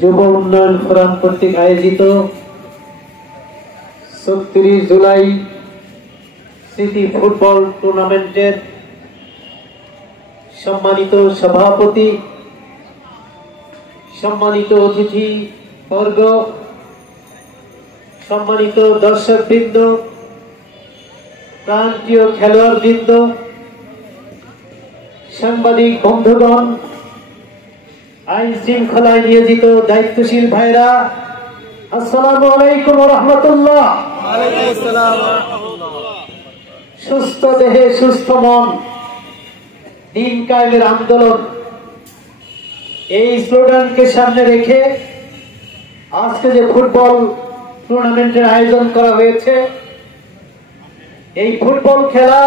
যুব উন্নয়ন ফোরাম কর্তৃক আয়োজিত ৩৬ জুলাই স্মৃতি ফুটবল টুর্নামেন্টের সম্মানিত সভাপতি, সম্মানিত অতিথি বর্গ, সম্মানিত দর্শকবৃন্দ, প্রান্তীয় খেলোয়াড়বৃন্দ, সাংবাদিক বন্ধুগণ, আইন শৃঙ্খলায় নিয়োজিত দায়িত্বশীল ভাইরা, আসসালামু আলাইকুম ওয়া রাহমাতুল্লাহ। সুস্থ দেহে সুস্থ মন, দিন কায়েমের আন্দোলন, এই স্লোগানকে সামনে রেখে আজকে যে ফুটবল টুর্নামেন্টের আয়োজন করা হয়েছে, এই ফুটবল খেলা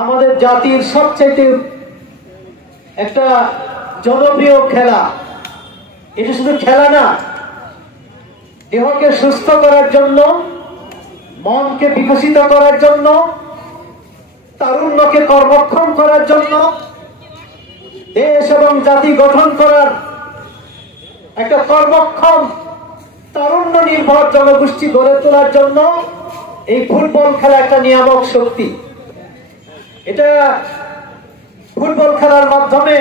আমাদের জাতির সবচেয়ে একটা জনপ্রিয় খেলা। এটা শুধু খেলা না, দেহকে সুস্থ করার জন্য, মনকে বিকশিত করার জন্য, তারুণ্যকে কর্মক্ষম করার জন্য, দেশ এবং জাতি গঠন করার একটা কর্মক্ষম তারুণ্য নির্ভর জনগোষ্ঠী গড়ে তোলার জন্য এই ফুটবল খেলা একটা নিয়ামক শক্তি। এটা ফুটবল খেলার মাধ্যমে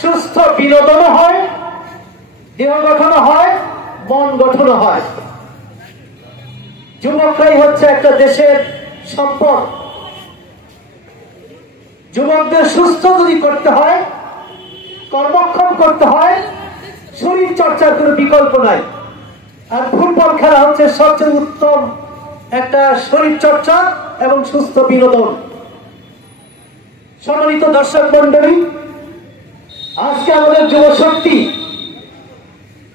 সুস্থ বিনোদন হয়, দেহ গঠন হয়, মন গঠন হয়। যুবকরাই হচ্ছে একটা দেশের সম্পদ। যুবকদের সুস্থ যদি করতে হয়, কর্মক্ষম করতে হয়, শরীর চর্চার কোনো বিকল্প নাই। আর ফুটবল খেলা হচ্ছে সবচেয়ে উত্তম একটা শরীর চর্চা এবং সুস্থ বিনোদন। সম্মানিত দর্শক মন্ডলী, আজকে আমাদের যুবশক্তি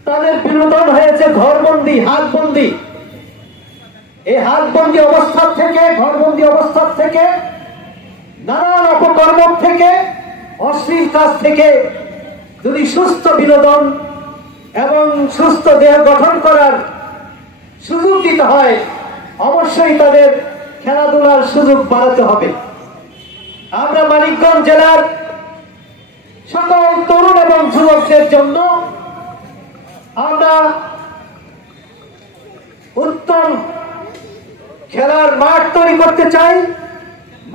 তাদের বিনোদন হয়েছে ঘরবন্দি, হাতবন্দি। এই হাতবন্দি অবস্থা থেকে, ঘরবন্দি অবস্থা থেকে, নানান অপকর্ম থেকে, অশ্লীল কাজ থেকে যদি সুস্থ বিনোদন এবং সুস্থ দেহ গঠন করার সুযোগ দিতে হয়, অবশ্যই তাদের খেলাধুলার সুযোগ বাড়াতে হবে। আমরা মানিকগঞ্জ জেলার সকল তরুণ এবং যুবকদের জন্য আমরা উত্তম খেলার মাঠ তৈরি করতে চাই।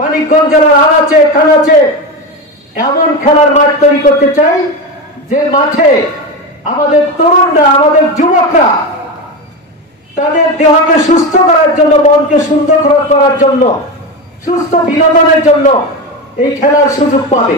মানিকগঞ্জ জেলার আনাচে কানাচে এমন খেলার মাঠ তৈরি করতে চাই যে মাঠে আমাদের তরুণরা, আমাদের যুবকরা তাদের দেহকে সুস্থ করার জন্য, মনকে সুন্দর করার জন্য, সুস্থ বিনোদনের জন্য এই খেলার সুযোগ পাবে।